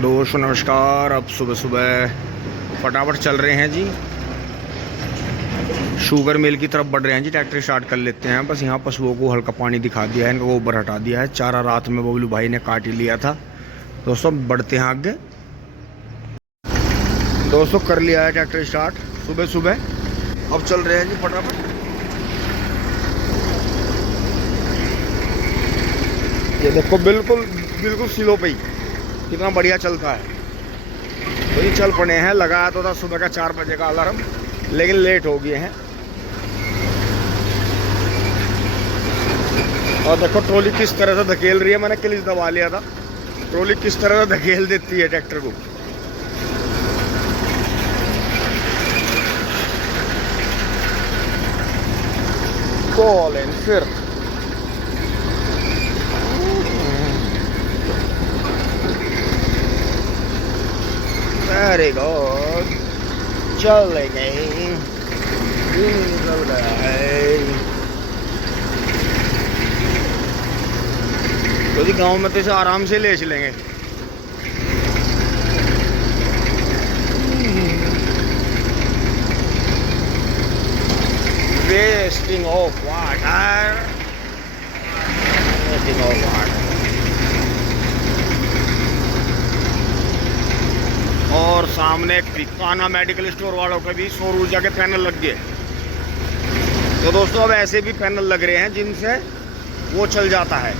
दोस्तों नमस्कार। अब सुबह सुबह फटाफट चल रहे हैं जी, शुगर मिल की तरफ बढ़ रहे हैं जी। ट्रैक्टर स्टार्ट कर लेते हैं। बस यहाँ पशुओं को हल्का पानी दिखा दिया है, इनको गोबर हटा दिया है। चारा रात में बबलू भाई ने काट ही लिया था। दोस्तों बढ़ते हैं आगे। दोस्तों कर लिया है ट्रैक्टर स्टार्ट सुबह सुबह। अब चल रहे हैं जी फटाफट। ये देखो बिल्कुल बिल्कुल स्लो पे ही कितना बढ़िया चलता है। तो ये चल पड़े हैं। लगाया तो था सुबह का 4 बजे का अलार्म, लेकिन लेट हो गए हैं। और देखो ट्रॉली किस तरह से धकेल रही है। मैंने क्लिच दबा लिया था। ट्रॉली किस तरह से धकेल देती है ट्रैक्टर को। कॉलिन फिर वेरी गुड। चल गई, चल रहा है। तो जी गाँव में तो इसे आराम से ले चलेंगे। Wasting of water, wasting of water. और सामने पिकाना मेडिकल स्टोर वालों के भी सौर ऊर्जा के पैनल लग गए। तो दोस्तों अब ऐसे भी पैनल लग रहे हैं जिनसे वो चल जाता है।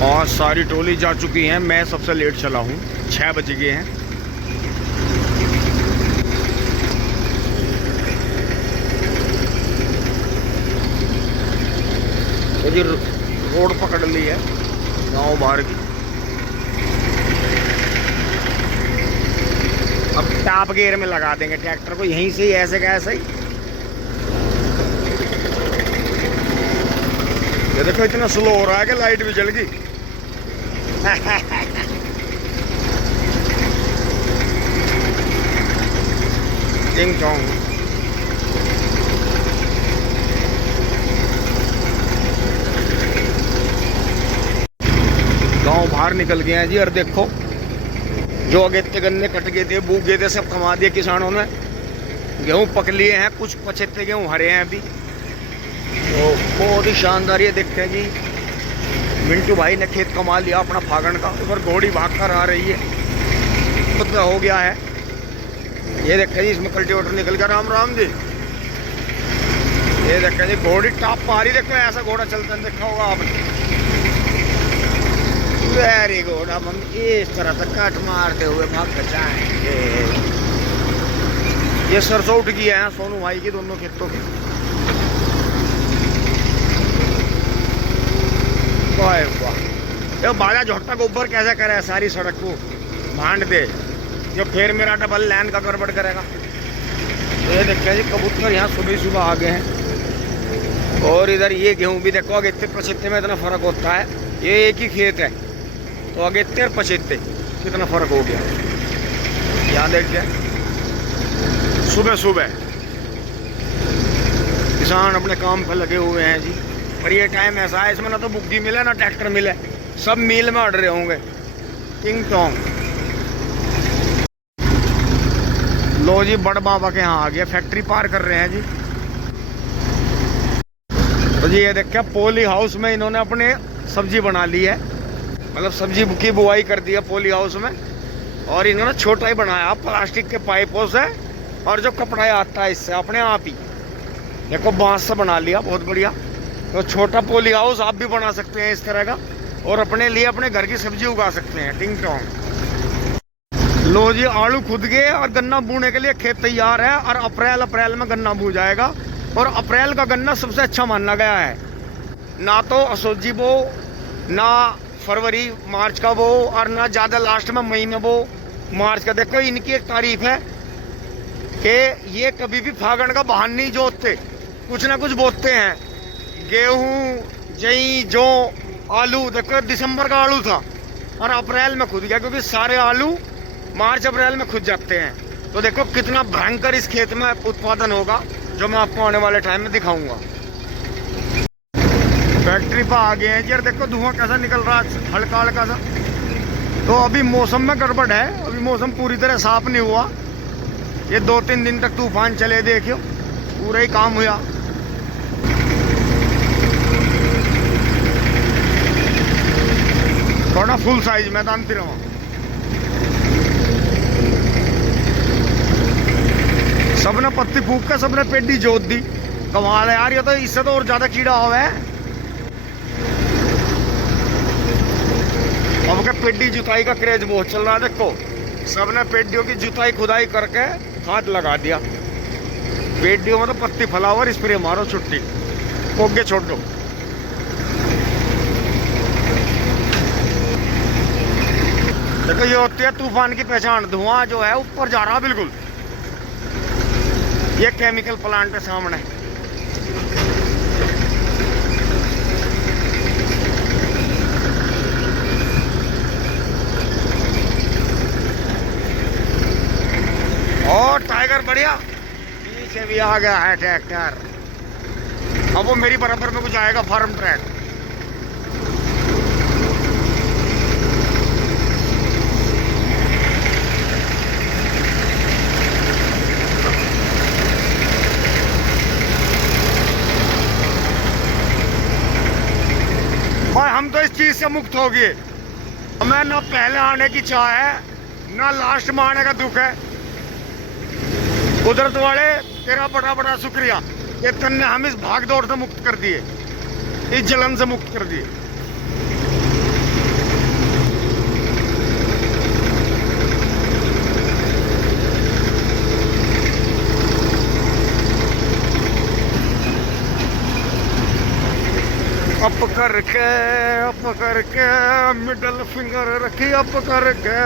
और सारी टोली जा चुकी हैं। मैं सबसे लेट चला हूँ, 6 बज गए हैं। तो जी रोड पकड़ ली है गांव बाहर की। अब टॉप गियर में लगा देंगे ट्रैक्टर को यहीं से ही, ऐसे का ऐसे ही। ये देखो इतना स्लो हो रहा है कि लाइट भी जल गई। टिंग चोंग। गांव बाहर निकल गए हैं जी। और देखो जो अगेते गन्ने कट गए थे, बूक गए थे, सब कमा दिए किसानों ने। गेहूं पक लिए हैं, कुछ पछेते गेहूं हरे हैं अभी। तो बहुत ही शानदार ये देखते हैं जी। मिंटू भाई ने खेत कमा लिया अपना फागण का। ऊपर घोड़ी भाग कर आ रही है, खुद हो गया है। ये देखें जी, इसमें कल्टीवेटर निकल गया। राम राम जी। ये देखें जी घोड़ी टॉप पा रही। देखो ऐसा घोड़ा चलता है, देखा होगा आपने। Very good. अब हम इस तरह से कट मारते हुए भाग कर जाएंगे। ये सरसों उठ गया है सोनू भाई की, दोनों खेतों की। वाह वाह। ये बाजा झोटा गोबर कैसे करे है सारी सड़क को भांड दे, जो फिर मेरा डबल लाइन का गड़बड़ करेगा। तो ये देखते हैं जी कबूतर यहाँ सुबह सुबह आ गए हैं। और इधर ये गेहूं भी देखो, अगेते पछेते में इतना फर्क होता है। ये एक ही खेत है, तो अगेते और पछेते कितना फर्क हो गया। यहाँ देखते हैं सुबह सुबह किसान अपने काम पर लगे हुए हैं जी। और ये टाइम ऐसा है, इसमें ना तो बुग्गी मिले ना ट्रैक्टर मिले, सब मील में अड़ रहे होंगे। टिंग टोंग। लो जी बड़ बाबा के यहाँ आ गया, फैक्ट्री पार कर रहे हैं जी। तो जी ये देखिए पोली हाउस में इन्होंने अपने सब्जी बना ली है, मतलब सब्जी की बुआई कर दी है पोली हाउस में। और इन्होंने छोटा ही बनाया प्लास्टिक के पाइपों से, और जो कपड़ा आता है इससे अपने आप ही देखो बांस से बना लिया, बहुत बढ़िया। तो छोटा पोली हाउस आप भी बना सकते हैं इस तरह का, और अपने लिए अपने घर की सब्जी उगा सकते हैं। टिंग टोंग। लो जी आलू खुद गए और गन्ना बोने के लिए खेत तैयार है। और अप्रैल में गन्ना बो जाएगा। और अप्रैल का गन्ना सबसे अच्छा माना गया है। ना तो असोजी बो, ना फरवरी मार्च का बो, और ना ज़्यादा लास्ट में मई में बो मार्च का। देखो इनकी एक तारीफ है कि ये कभी भी फागण का बहान नहीं जोतते, कुछ ना कुछ बोते हैं। गेहूँ, यही जो आलू देखो दिसंबर का आलू था और अप्रैल में खुद गया, क्योंकि सारे आलू मार्च अप्रैल में खुद जाते हैं। तो देखो कितना भयंकर इस खेत में उत्पादन होगा, जो मैं आपको आने वाले टाइम में दिखाऊंगा। फैक्ट्री पर आ गए हैं यार, देखो धुआं कैसा निकल रहा है, हल्का हल्का सा। तो अभी मौसम में गड़बड़ है, अभी मौसम पूरी तरह साफ नहीं हुआ। ये 2-3 दिन तक तूफान चले, देखियो पूरा ही काम हुआ। थोड़ा फुल साइज मैदान फिर सबने पत्ती फूक के सबने पेडी जोत दी। कमाल है यार, ये तो इससे तो और ज्यादा कीड़ा हुआ है। अब क्या पेडी जुताई का क्रेज बहुत चल रहा है। देखो सबने पेडियों की जुताई खुदाई करके खाद लगा दिया। पेडियों में तो पत्ती फलावर स्प्रे मारो, छुट्टी पोगे छोड़ दो। देखो ये होती है तूफान की पहचान। धुआं जो है ऊपर जा रहा बिल्कुल। ये केमिकल प्लांट है सामने। और टाइगर बढ़िया पीछे भी आ गया है ट्रैक्टर। अब वो मेरी बराबर में कुछ आएगा फार्म ट्रैक। भाई हम तो इस चीज से मुक्त हो गए। हमें ना पहले आने की चाह है, ना लास्ट में आने का दुख है। कुदरत वाले तेरा बड़ा बड़ा शुक्रिया कि तन्ने हम इस भाग दौड़ से मुक्त कर दिए, इस जलन से मुक्त कर दिए। अप करके मिडल फिंगर रखी अप करके।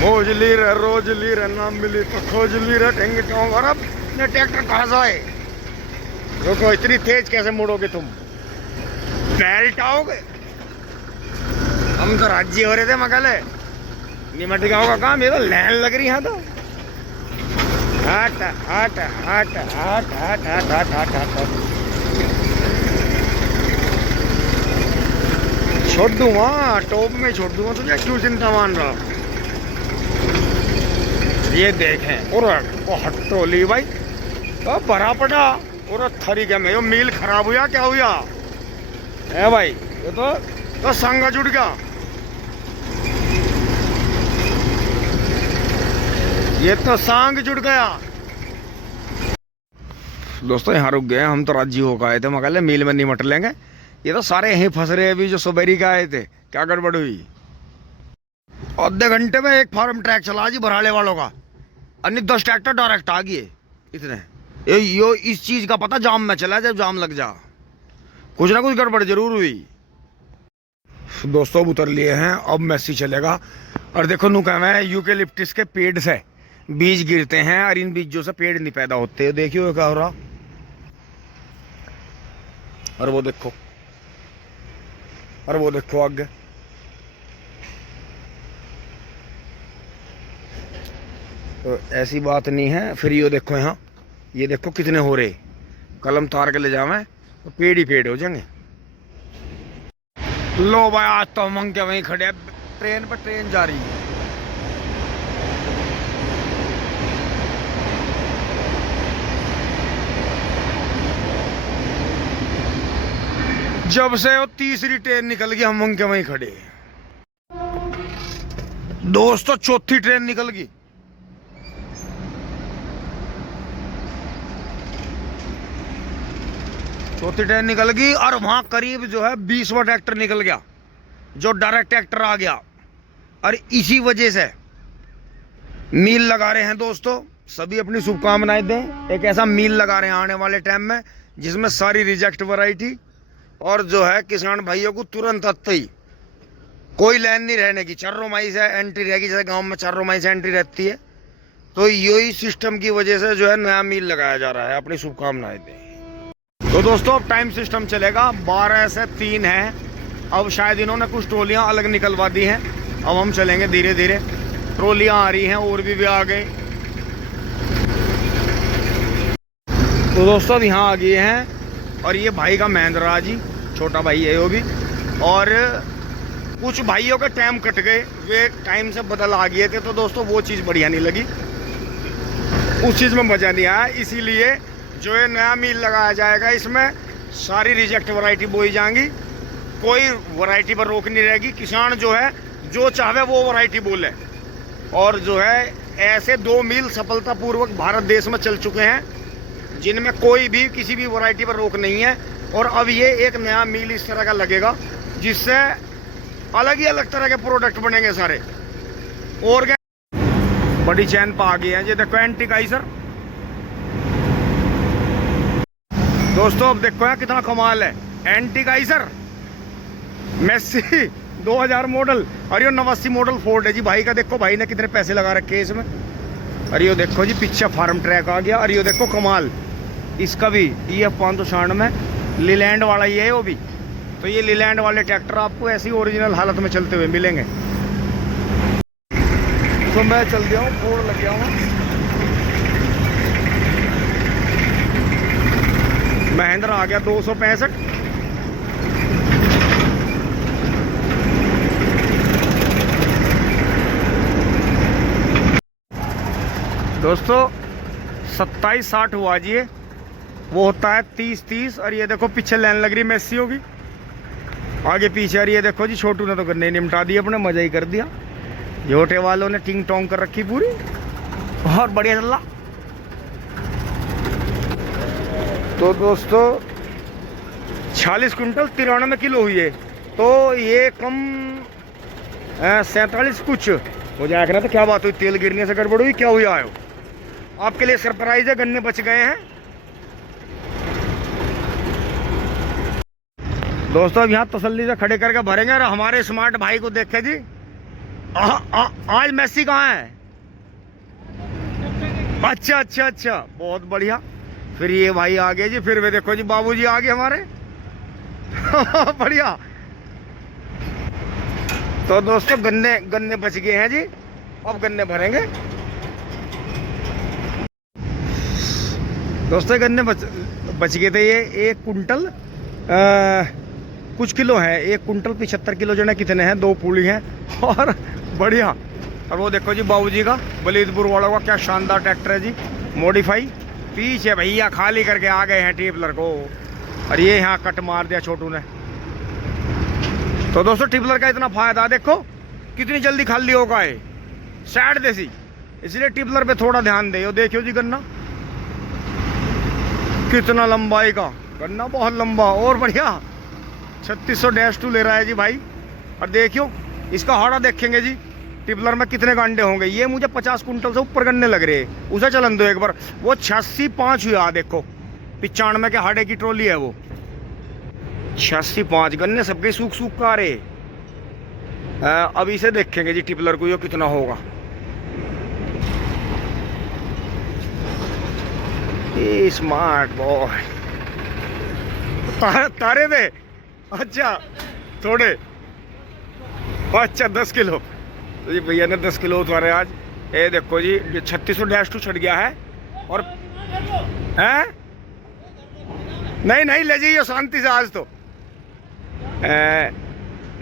मौज ली रे रोज ली रे, ना मिली तो खोज ली रे टेंग टोंग। और अब ये ट्रैक्टर कहाँ से आए? देखो इतनी तेज कैसे मुड़ोगे तुम? बेल्ट आओगे? हम तो राज्य हो रहे थे मगले निमट गाँव का काम। ये तो लैन लग रही है। तो हट हट हट हट हट हट हट हट हट। छोड़ दूंगा टॉप में, छोड़ दूंगा तुझे, क्यों चिंता मान रहा? ये देखें और हटोली भाई तो भरा पड़ा और थरी के में। यो मील खराब हुआ क्या हुआ है भाई? ये तो संगा जुड़ गया। ये तो सांग जुड़ गया। दोस्तों यहाँ रुक गए, हम तो राज्य होकर आए थे मगले, मील में नहीं मट लेंगे। ये तो सारे यहीं फंस रहे अभी जो सुबेरी का आए थे। क्या गड़बड़ हुई? आधे घंटे में एक फार्म ट्रैक चला जी भराले वालों का। अन्य 10 ट्रैक्टर डायरेक्ट आ गए इतने। यो इस चीज का पता जाम में चला, जब जाम लग जा कुछ ना कुछ गड़बड़ जरूर हुई। दोस्तों उतर लिए हैं, अब मैसी चलेगा। और देखो नू कह है यूकेलिप्टिस के पेड़ से बीज गिरते हैं और इन बीजों से पेड़ नहीं पैदा होते। देखियो क्या हो रहा। और वो देखो, और वो देखो आगे। तो ऐसी बात नहीं है। फिर ये देखो यहाँ, ये देखो कितने हो रहे। कलम तार के ले जावे तो पेड़ ही पेड़ हो जाएंगे। लो भाई आज तो हम के वहीं खड़े, ट्रेन पर ट्रेन जा रही है। जब से वो तीसरी ट्रेन निकल गई हम के वहीं खड़े। दोस्तों चौथी ट्रेन निकल गई। चौथी ट्रेन निकल गई और वहां करीब जो है 20वां ट्रैक्टर निकल गया, जो डायरेक्ट ट्रैक्टर आ गया। और इसी वजह से मील लगा रहे हैं दोस्तों। सभी अपनी शुभकामनाएं दें। एक ऐसा मील लगा रहे हैं आने वाले टाइम में जिसमें सारी रिजेक्ट वैरायटी और जो है किसान भाइयों को तुरंत आते ही कोई लाइन नहीं रहने की, चारों से एंट्री रहेगी। जैसे गांव में चारों से एंट्री रहती है, तो यही सिस्टम की वजह से जो है नया मील लगाया जा रहा है। अपनी शुभकामनाएं दें। तो दोस्तों अब टाइम सिस्टम चलेगा, 12 से 3 है। अब शायद इन्होंने कुछ ट्रोलियां अलग निकलवा दी हैं। अब हम चलेंगे धीरे धीरे। ट्रोलियां आ रही हैं और भी आ गए। तो दोस्तों अब यहाँ आ गए हैं और ये भाई का महिंद्रा जी, छोटा भाई है वो भी। और कुछ भाइयों के टाइम कट गए, वे टाइम से बदल आ गए थे, तो दोस्तों वो चीज़ बढ़िया नहीं लगी, उस चीज़ में मज़ा नहीं आया। इसीलिए जो है नया मील लगाया जाएगा, इसमें सारी रिजेक्ट वैरायटी बोई जाएंगी, कोई वैरायटी पर रोक नहीं रहेगी। किसान जो है जो चाहे वो वैरायटी बोले। और जो है ऐसे 2 मील सफलतापूर्वक भारत देश में चल चुके हैं, जिनमें कोई भी किसी भी वैरायटी पर रोक नहीं है। और अब ये एक नया मील इस तरह का लगेगा, जिससे अलग ही अलग तरह के प्रोडक्ट बनेंगे सारे। और बड़ी चैन पा गई है, ये देखो एंटी काइसर। दोस्तों अब देखो है कितना कमाल है, एंटी काइसर मेस्सी 2000 मॉडल। और ये 89 मॉडल फोर्ड है जी भाई का। देखो भाई ने कितने पैसे लगा रखे हैं इसमें। और ये देखो जी पीछे फार्म ट्रैक आ गया। और ये देखो कमाल इसका भी EF 560 में लीलैंड वाला ही है वो भी। तो ये लीलैंड वाले ट्रैक्टर आपको ऐसी ओरिजिनल हालत में चलते हुए मिलेंगे। तो मैं चल गया हूँ, फोड़ लग गया हूँ। महिंद्रा आ गया 265। दोस्तों 27-60 हुआ जी, ये वो होता है 30-30। और ये देखो पीछे लाइन लग रही मेस्सी होगी, आगे पीछे। और ये देखो जी छोटू ने तो गन्ने निमटा दिया अपने, मजा ही कर दिया। झोटे वालों ने टिंग टोंग कर रखी पूरी, बहुत बढ़िया चल रहा। तो दोस्तों 46 कुंटल 93 किलो हुई है। तो ये कम 47 कुछ हो जाएगा ना। तो क्या बात हुई, तेल गिरने से गड़बड़ हुई, क्या हुआ है? आपके लिए सरप्राइज है, गन्ने बच गए हैं। दोस्तों अब यहाँ तसल्ली से खड़े करके भरेंगे। और हमारे स्मार्ट भाई को देखे जी, आज मेस्सी कहाँ है? अच्छा अच्छा अच्छा, बहुत बढ़िया। फिर ये भाई आ गए जी, फिर वे देखो जी बाबूजी आ गए हमारे। बढ़िया। तो दोस्तों गन्ने बच गए हैं जी, अब गन्ने भरेंगे। दोस्तों गन्ने बच गए थे। ये 1 कुंटल कुछ किलो है, 1 कुंटल 75 किलो जो है कितने हैं, 2 पूड़ी हैं। और बढ़िया। और वो देखो जी बाबूजी का बलीदपुर वालों का क्या शानदार ट्रैक्टर है जी, मॉडिफाई। पीछे भैया खाली करके आ गए हैं टिपलर को। और ये यहाँ कट मार दिया छोटू ने। तो दोस्तों टिपलर का इतना फायदा, देखो कितनी जल्दी खाली होगा है, साइड देसी। इसलिए टिपलर पे थोड़ा ध्यान दे। देखियो जी गन्ना कितना लंबाई का गन्ना, बहुत लंबा और बढ़िया। 3600-2 ले रहा है जी भाई। और देखियो इसका हाड़ा देखेंगे जी, टिपलर में कितने गांडे होंगे। ये मुझे 50 कुंटल से ऊपर गन्ने लग रहे हैं। उसे चलन दो एक बार। वो 86.5 हुआ, देखो 95 के हाड़े की ट्रॉली है वो। 86.5 गन्ने सबके सूख सूख का आ रहे। अब इसे देखेंगे जी टिपलर को, ये कितना होगा। ये स्मार्ट बॉय तारे दे। अच्छा थोड़े, अच्छा 10 किलो। तो जी भैया ने 10 किलो उतारे आज। ये देखो जी 3600-2 छट गया है। और हैं नहीं ले जाइए शांति से आज। तो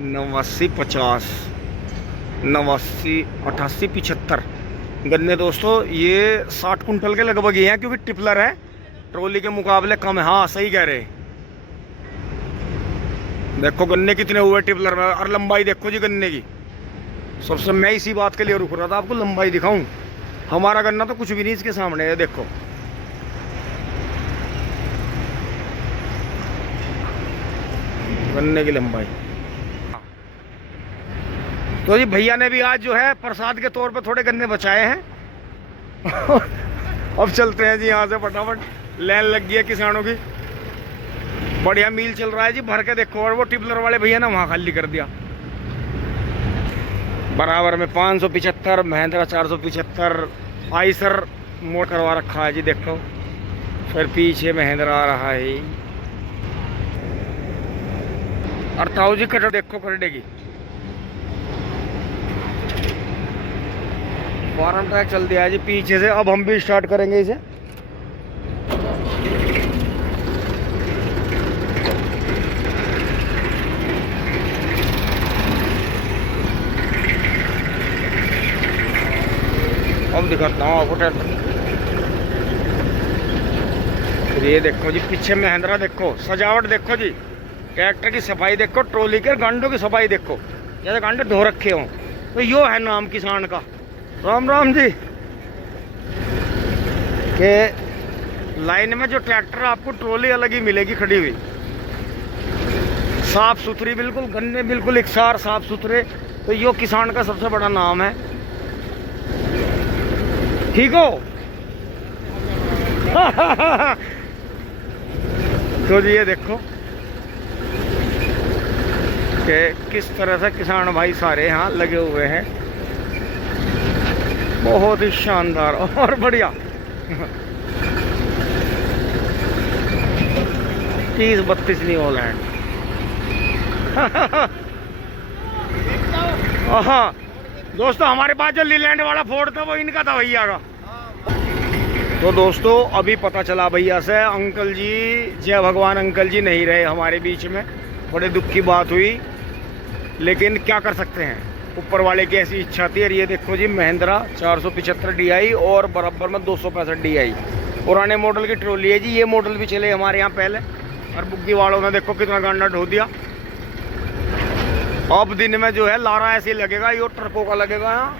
89, 50, 89, 88, 75 गन्ने दोस्तों। ये 60 कुंटल के लगभग ही हैं, क्योंकि टिपलर है, ट्रॉली के मुकाबले कम है। हाँ सही कह रहे। देखो गन्ने कितने हुए टिपलर में। और लंबाई देखो जी गन्ने की। सबसे मैं इसी बात के लिए रुक रहा था, आपको लंबाई दिखाऊं। हमारा गन्ना तो कुछ भी नहीं इसके सामने है। देखो गन्ने की लंबाई। तो जी भैया ने भी आज जो है प्रसाद के तौर पे थोड़े गन्ने बचाए हैं। अब चलते हैं जी यहाँ से फटाफट, लाइन लग गई है किसानों की। बढ़िया मील चल रहा है जी, भर के देखो। और वो टिपलर वाले भैया ना वहाँ खाली कर दिया। बराबर में 575, महिंद्रा 475, आइसर मोड़ करवा रखा है जी। देखो फिर पीछे महिंद्रा आ रहा है। और ताऊ जी कटर देखो खरीदे की फॉर्म ट्रैक चल दिया है जी पीछे से। अब हम भी स्टार्ट करेंगे इसे। अब दिखाता हूँ आपको ट्रैक्टर। ये देखो जी पीछे महिंद्रा, देखो सजावट देखो जी, ट्रैक्टर की सफाई देखो, ट्रॉली के गांडों की सफाई देखो, जैसे गांडे धो रखे हों। तो यो है नाम किसान का। राम राम जी। के लाइन में जो ट्रैक्टर आपको ट्रॉली अलग ही मिलेगी खड़ी हुई, साफ सुथरी बिल्कुल, गन्ने बिल्कुल इकसार साफ सुथरे। तो यो किसान का सबसे बड़ा नाम है। ठीक हो? तो ये देखो कि किस तरह से किसान भाई सारे यहाँ लगे हुए हैं। बहुत ही शानदार और बढ़िया। 30-32 न्यू हॉलैंड। हाँ दोस्तों, हमारे पास जो लीलैंड वाला फोर्ड था वो इनका था भैया का। तो दोस्तों अभी पता चला भैया से, अंकल जी, जय भगवान, अंकल जी नहीं रहे हमारे बीच में। बड़े दुख की बात हुई, लेकिन क्या कर सकते हैं, ऊपर वाले की ऐसी इच्छा थी। और ये देखो जी महिंद्रा 475 DI और बराबर में 265 DI पुराने मॉडल की ट्रॉली है जी। ये मॉडल भी चले हमारे यहाँ पहले। और बुग्गी वालों ने देखो कितना गांडा ढो दिया। अब दिन में जो है लारा ऐसे लगेगा, यो ट्रकों का लगेगा यहाँ,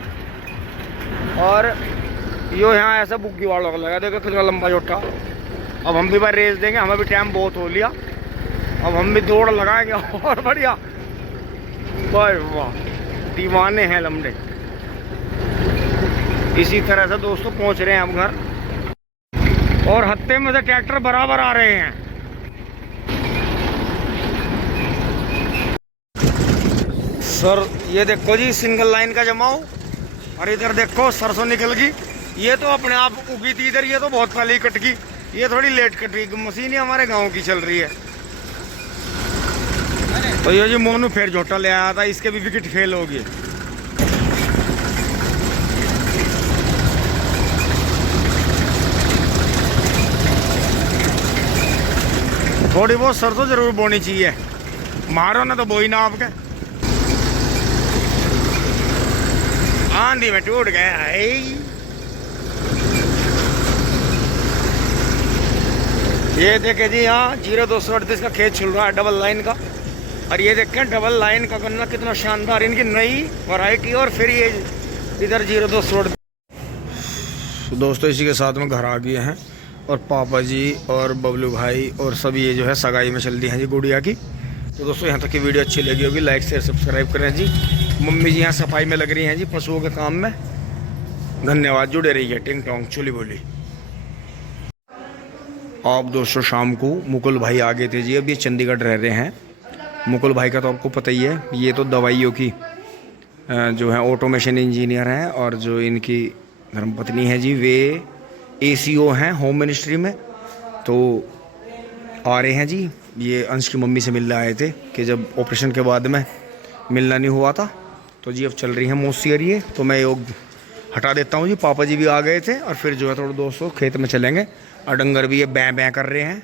और यो यहाँ ऐसा बुग्गी वालों का लगा। देखो कितना लंबा जोटा। अब हम भी भाई रेस देंगे, हमें भी टाइम बहुत हो लिया। अब हम भी दौड़ लगाएंगे और बढ़िया। वाह वाह, दीवाने हैं लंबे। इसी तरह से दोस्तों पहुंच रहे हैं हम घर, और हत्ते में से ट्रैक्टर बराबर आ रहे हैं। सर ये देखो जी सिंगल लाइन का जमाओ, और इधर देखो सरसों निकल गई। ये तो अपने आप उगी थी इधर, ये तो बहुत पहले ही कट गई। ये थोड़ी लेट कट रही, मशीन ही हमारे गांव की चल रही है। तो ये जी मोनू फिर झोटा ले आया था, इसके भी विकेट फेल हो गए। थोड़ी बहुत सरसों जरूर बोनी चाहिए, मारो ना तो बोई ना आपके। आंधी में टूट गया है। ये देखे जी यहाँ 0238 का खेत चल रहा है डबल लाइन का। और ये देखें डबल लाइन का गन्ना कितना शानदार, इनकी नई वैरायटी। और फिर ये इधर 0238। दोस्तों इसी के साथ में घर आ गए हैं, और पापा जी और बबलू भाई और सभी ये जो है सगाई में चल दी हैं जी गुड़िया की। तो दोस्तों यहाँ तक की वीडियो अच्छी लगी होगी, लाइक शेयर सब्सक्राइब करें जी। मम्मी जी यहाँ सफाई में लग रही हैं जी, पशुओं के काम में। धन्यवाद, जुड़े रहिए टिंग टोंग चुली बोली। आप दोस्तों शाम को मुकुल भाई आ गए थे जी, अब ये चंडीगढ़ रह रहे हैं। मुकुल भाई का तो आपको पता ही है, ये तो दवाइयों की जो है ऑटोमेशन इंजीनियर हैं, और जो इनकी धर्मपत्नी है जी वे ACO हैं होम मिनिस्ट्री में। तो आ रहे हैं जी, ये अंश की मम्मी से मिलने आए थे कि जब ऑपरेशन के बाद में मिलना नहीं हुआ था। तो जी अब चल रही है मौसी और ये, तो मैं योग हटा देता हूँ जी। पापा जी भी आ गए थे, और फिर जो है थोड़ा दोस्तों खेत में चलेंगे। और डंगर भी ये बैं बैं कर रहे हैं।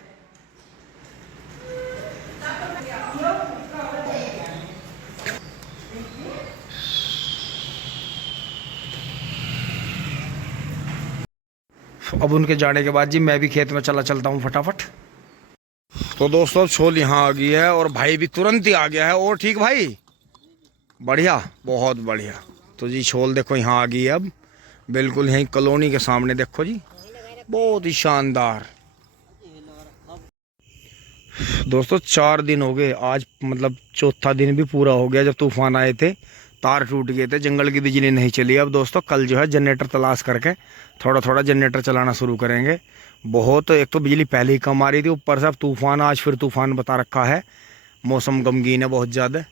अब उनके जाने के बाद जी मैं भी खेत में चलता हूँ फटाफट। तो दोस्तों छोल यहाँ आ गई है, और भाई भी तुरंत ही आ गया है। और ठीक भाई, बढ़िया, बहुत बढ़िया। तो जी छोल देखो यहाँ आ गई है अब, बिल्कुल यहीं कॉलोनी के सामने। देखो जी बहुत ही शानदार। दोस्तों 4 दिन हो गए, आज मतलब चौथा दिन भी पूरा हो गया जब तूफान आए थे। तार टूट गए थे, जंगल की बिजली नहीं चली। अब दोस्तों कल जो है जनरेटर तलाश करके थोड़ा थोड़ा जनरेटर चलाना शुरू करेंगे। बहुत, एक तो बिजली पहले ही कम आ रही थी, ऊपर से अब तूफान, आज फिर तूफान बता रखा है। मौसम गमगीन है बहुत ज़्यादा।